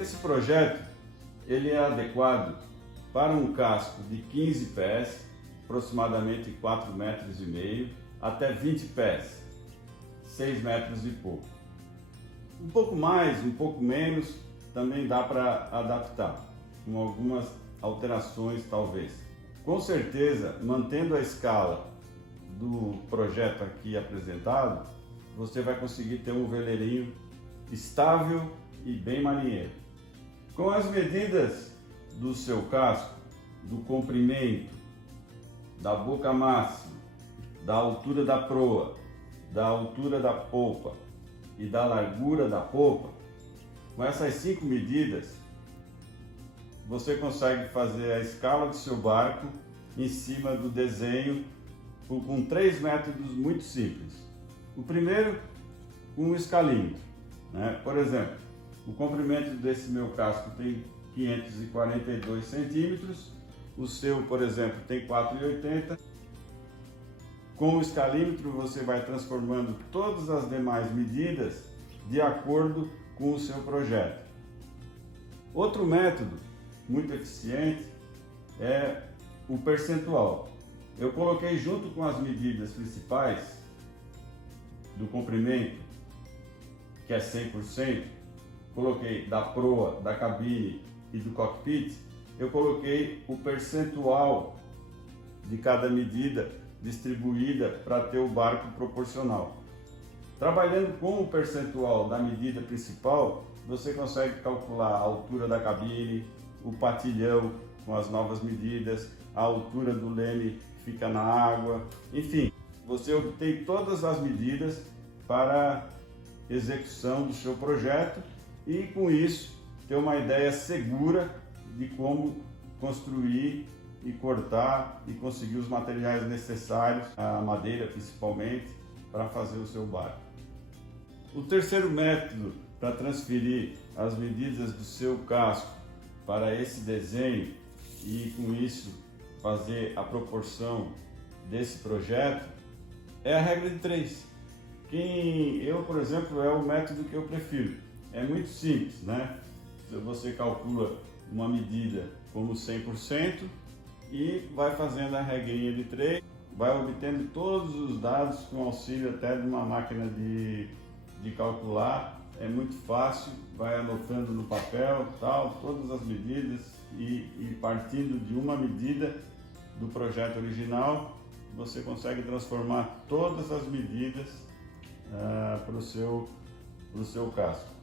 Esse projeto ele é adequado para um casco de 15 pés, aproximadamente 4,5 metros, até 20 pés, 6 metros e pouco. Um pouco mais, um pouco menos, também dá para adaptar, com algumas alterações talvez. Com certeza, mantendo a escala do projeto aqui apresentado, você vai conseguir ter um veleirinho estável e bem marinheiro. Com as medidas do seu casco, do comprimento, da boca máxima, da altura da proa, da altura da polpa e da largura da polpa, com essas 5 medidas, você consegue fazer a escala do seu barco em cima do desenho com 3 métodos muito simples. O primeiro, com um escalímetro, né? Por exemplo, o comprimento desse meu casco tem 542 centímetros, o seu, por exemplo, tem 4,80. Com o escalímetro você vai transformando todas as demais medidas de acordo com o seu projeto. Outro método muito eficiente é o percentual. Eu coloquei junto com as medidas principais do comprimento, que é 100%, coloquei da proa, da cabine e do cockpit, eu coloquei o percentual de cada medida distribuída para ter o barco proporcional. Trabalhando com o percentual da medida principal, você consegue calcular a altura da cabine, o patilhão com as novas medidas, a altura do leme que fica na água, enfim, você obtém todas as medidas para execução do seu projeto e com isso ter uma ideia segura de como construir e cortar e conseguir os materiais necessários, a madeira principalmente, para fazer o seu barco. O terceiro método para transferir as medidas do seu casco para esse desenho e com isso fazer a proporção desse projeto é a regra de 3. Eu, por exemplo, é o método que eu prefiro. É muito simples, né? Você calcula uma medida como 100% e vai fazendo a regrinha de 3, vai obtendo todos os dados com auxílio até de uma máquina de calcular. É muito fácil, vai anotando no papel, tal, todas as medidas e partindo de uma medida do projeto original, você consegue transformar todas as medidas para o seu casco.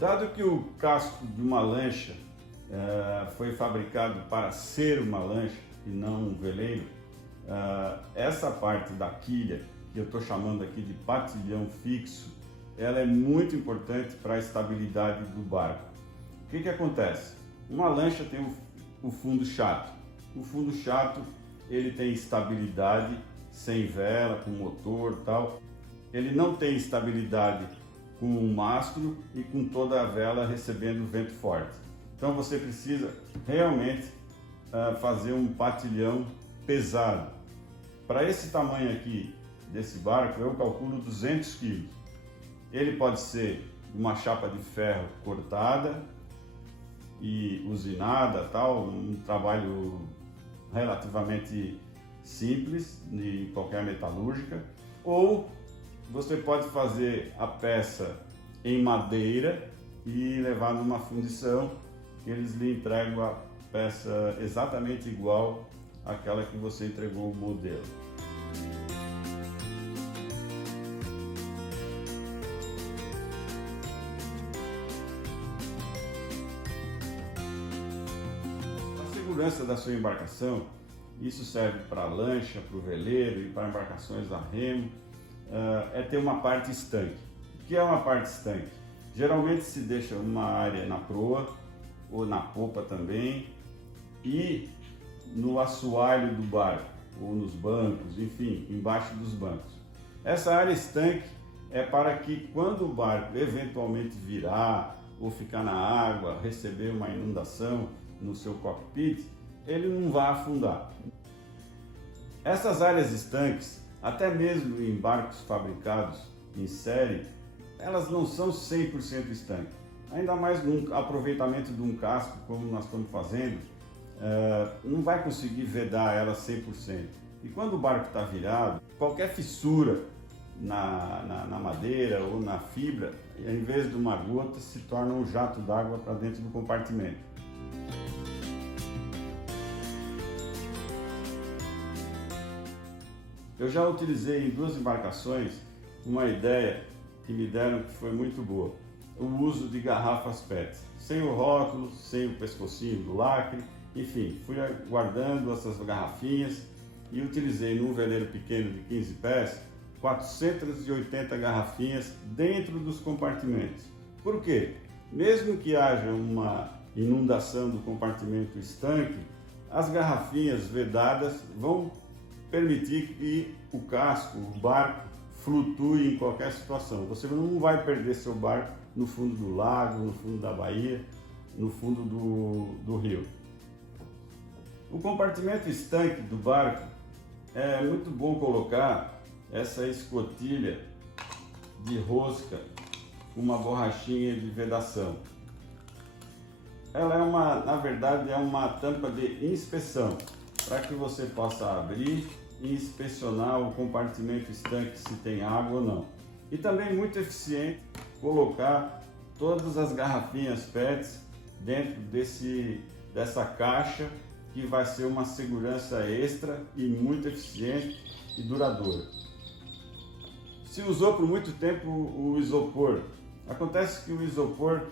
Dado que o casco de uma lancha foi fabricado para ser uma lancha e não um veleiro, essa parte da quilha, que eu estou chamando aqui de patilhão fixo, ela é muito importante para a estabilidade do barco. O que acontece? Uma lancha tem o fundo chato. O fundo chato ele tem estabilidade sem vela, com motor tal. Ele não tem estabilidade com o mastro e com toda a vela recebendo vento forte. Então você precisa realmente fazer um patilhão pesado. Para esse tamanho aqui desse barco eu calculo 200 kg. Ele pode ser uma chapa de ferro cortada e usinada, tal, um trabalho relativamente simples de qualquer metalúrgica, ou você pode fazer a peça em madeira e levar numa fundição, que eles lhe entregam a peça exatamente igual àquela que você entregou o modelo. A segurança da sua embarcação, isso serve para a lancha, para o veleiro e para embarcações a remo. é ter uma parte estanque. O que é uma parte estanque? Geralmente se deixa uma área na proa ou na popa também e no assoalho do barco ou nos bancos, enfim, embaixo dos bancos. Essa área estanque é para que quando o barco eventualmente virar ou ficar na água, receber uma inundação no seu cockpit, ele não vá afundar. Essas áreas estanques, até mesmo em barcos fabricados em série, elas não são 100% estanques. Ainda mais no aproveitamento de um casco, como nós estamos fazendo, não vai conseguir vedar ela 100%. E quando o barco está virado, qualquer fissura na madeira ou na fibra, em vez de uma gota, se torna um jato d'água para dentro do compartimento. Eu já utilizei em 2 embarcações uma ideia que me deram que foi muito boa. O uso de garrafas PET, sem o rótulo, sem o pescocinho do lacre, enfim, fui guardando essas garrafinhas e utilizei num veleiro pequeno de 15 pés 480 garrafinhas dentro dos compartimentos. Por quê? Mesmo que haja uma inundação do compartimento estanque, as garrafinhas vedadas vão permitir que o casco, o barco, flutue em qualquer situação. Você não vai perder seu barco no fundo do lago, no fundo da baía, no fundo do rio. O compartimento estanque do barco é muito bom colocar essa escotilha de rosca com uma borrachinha de vedação. Ela é na verdade, é uma tampa de inspeção, para que você possa abrir e inspecionar o compartimento estanque se tem água ou não. E também muito eficiente colocar todas as garrafinhas PETs dentro dessa caixa, que vai ser uma segurança extra e muito eficiente e duradoura. Se usou por muito tempo o isopor. Acontece que o isopor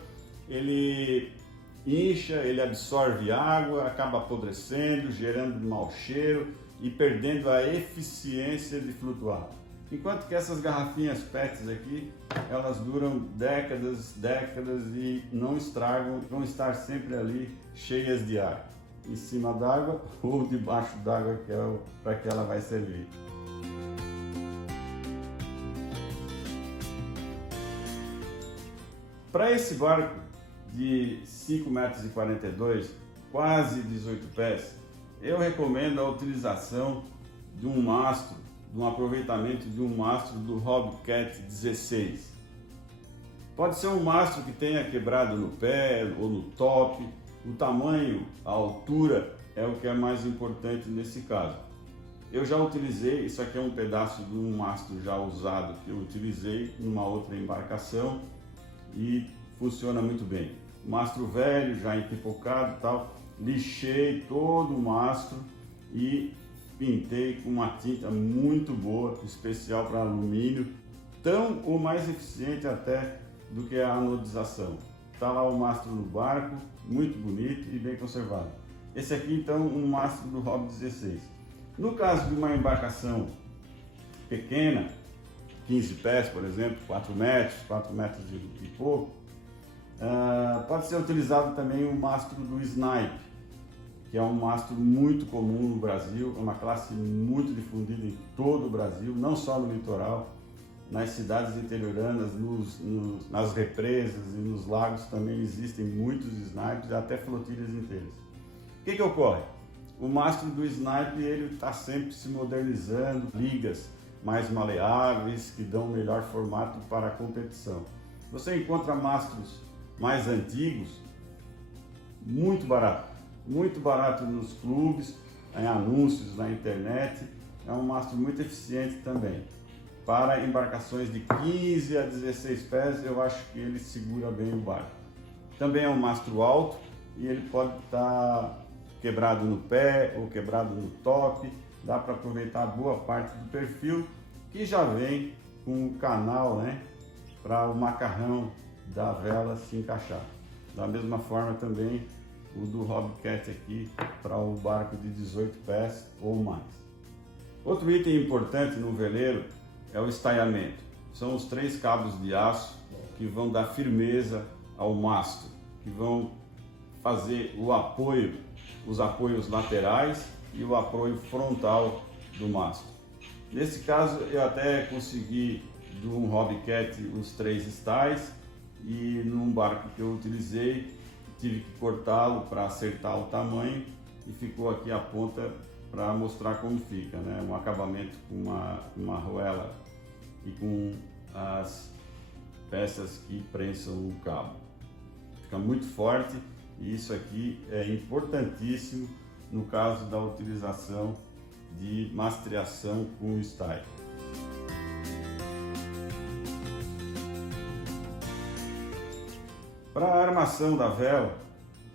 ele incha, ele absorve água, acaba apodrecendo, gerando mau cheiro e perdendo a eficiência de flutuar. Enquanto que essas garrafinhas PETs aqui, elas duram décadas e não estragam, vão estar sempre ali cheias de ar, em cima d'água ou debaixo d'água, que é para que ela vai servir. Para esse barco de 5,42 m, quase 18 pés, eu recomendo a utilização de um mastro, de um aproveitamento de um mastro do Hobcat 16. Pode ser um mastro que tenha quebrado no pé ou no top. O tamanho, a altura é o que é mais importante nesse caso. Eu já utilizei, isso aqui é um pedaço de um mastro já usado que eu utilizei numa outra embarcação e funciona muito bem. Mastro velho, já empipocado e tal, lixei todo o mastro e pintei com uma tinta muito boa, especial para alumínio, tão ou mais eficiente até do que a anodização. Está lá o mastro no barco, muito bonito e bem conservado. Esse aqui então um mastro do Hob 16. No caso de uma embarcação pequena, 15 pés por exemplo, 4 metros e pouco, pode ser utilizado também o mastro do Snipe, que é um mastro muito comum no Brasil, é uma classe muito difundida em todo o Brasil, não só no litoral, nas cidades interioranas, nas represas e nos lagos também existem muitos snipes, até flotilhas inteiras. O que ocorre? O mastro do snipe ele está sempre se modernizando, ligas mais maleáveis que dão melhor formato para a competição. Você encontra mastros mais antigos, muito barato nos clubes, em anúncios na internet. É um mastro muito eficiente também. Para embarcações de 15 a 16 pés, eu acho que ele segura bem o barco. Também é um mastro alto e ele pode estar quebrado no pé ou quebrado no top. Dá para aproveitar boa parte do perfil, que já vem com o canal, né, para o macarrão da vela se encaixar. Da mesma forma também o do Hobcat aqui para o barco de 18 pés ou mais. Outro item importante no veleiro é o estaiamento. São os 3 cabos de aço que vão dar firmeza ao mastro, que vão fazer o apoio, os apoios laterais e o apoio frontal do mastro. Nesse caso eu até consegui de um Hobbycat os 3 estais, e num barco que eu utilizei tive que cortá-lo para acertar o tamanho e ficou aqui a ponta para mostrar como fica, né? Um acabamento com uma arruela e com as peças que prensam o cabo. Fica muito forte e isso aqui é importantíssimo no caso da utilização de mastreação com style. Para a armação da vela,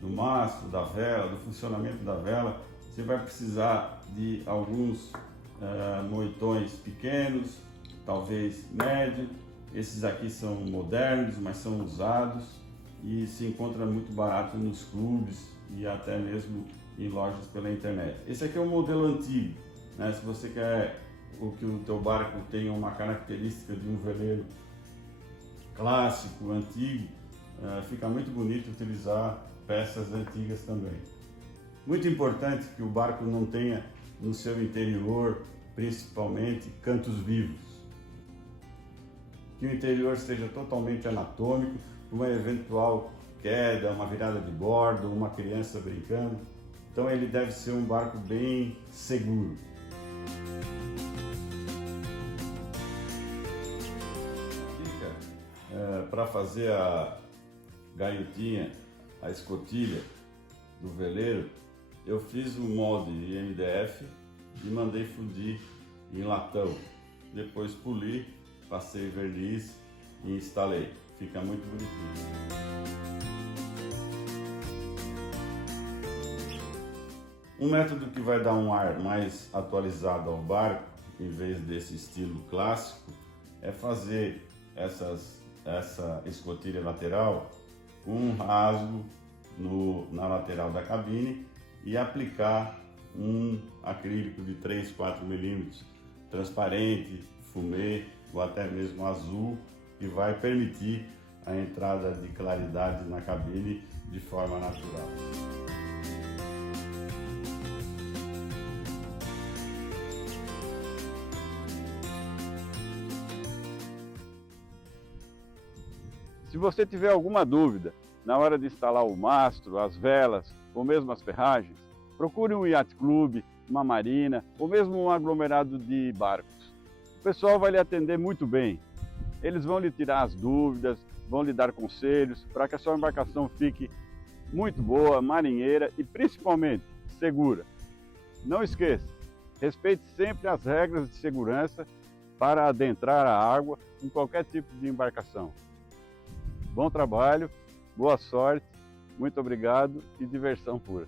do mastro, da vela, do funcionamento da vela, você vai precisar de alguns moitões pequenos, talvez médio. Esses aqui são modernos, mas são usados e se encontra muito barato nos clubes e até mesmo em lojas pela internet. Esse aqui é um modelo antigo, né? Se você quer que o teu barco tenha uma característica de um veleiro clássico, antigo, fica muito bonito utilizar peças antigas também. Muito importante que o barco não tenha no seu interior, principalmente, cantos vivos. Que o interior esteja totalmente anatômico, uma eventual queda, uma virada de bordo, uma criança brincando. Então ele deve ser um barco bem seguro. Para fazer a gaiotinha, a escotilha do veleiro, eu fiz um molde em MDF e mandei fundir em latão. Depois poli, passei verniz e instalei. Fica muito bonitinho. Um método que vai dar um ar mais atualizado ao barco, em vez desse estilo clássico, é fazer essa escotilha lateral com um rasgo na lateral da cabine e aplicar um acrílico de 3, 4 milímetros, transparente, fumê ou até mesmo azul, que vai permitir a entrada de claridade na cabine de forma natural. Se você tiver alguma dúvida na hora de instalar o mastro, as velas ou mesmo as ferragens, procure um yacht club, uma marina ou mesmo um aglomerado de barcos. O pessoal vai lhe atender muito bem. Eles vão lhe tirar as dúvidas, vão lhe dar conselhos para que a sua embarcação fique muito boa, marinheira e principalmente segura. Não esqueça, respeite sempre as regras de segurança para adentrar a água em qualquer tipo de embarcação. Bom trabalho, boa sorte, muito obrigado e diversão pura.